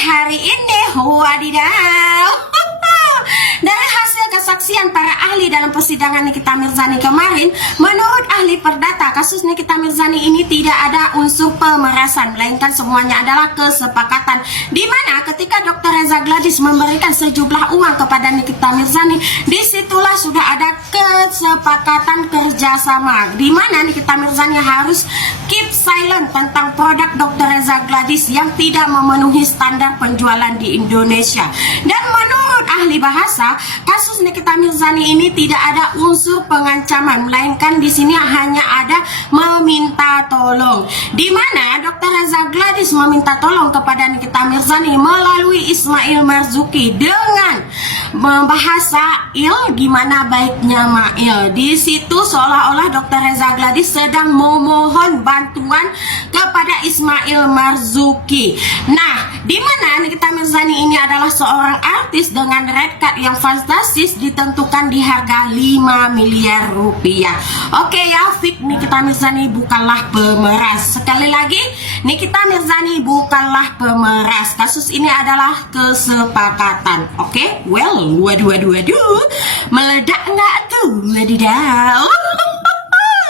hari ini, wadidaw. Dari hasil kesaksian para ahli dalam persidangan Nikita Mirzani kemarin, menurut ahli perdata, kasus Nikita Mirzani ini tidak ada unsur pemerasan, melainkan semuanya adalah kesepakatan. Di mana ketika Dr. Reza Gladys memberikan sejumlah uang kepada Nikita Mirzani, disitulah sudah ada kesepakatan kerjasama. Di mana Nikita Mirzani harus keep silent tentang produk Dr. Reza Gladys yang tidak memenuhi standar penjualan di Indonesia. Dan menurut ahli bahasa, kasus Nikita Mirzani ini tidak ada unsur pengancaman, melainkan di sini hanya ada meminta tolong. Di mana Dr. Reza Gladys meminta tolong kepada Nikita Mirzani melalui Ismail Marzuki dengan membahasa gimana baiknya Mail. Di situ seolah-olah Dr. Reza Gladys sedang memohon bantuan kepada Ismail Marzuki. Nah, di mana Nikita Mirzani ini adalah seorang artis dengan red card yang fantastis, ditentukan di harga 5 miliar rupiah. Oke ya, Fik, Nikita Mirzani bukanlah pemeras. Sekali lagi, Nikita Mirzani bukanlah pemeras. Kasus ini adalah kesepakatan. Oke, well, waduh, meledak nggak tuh, wadidaw.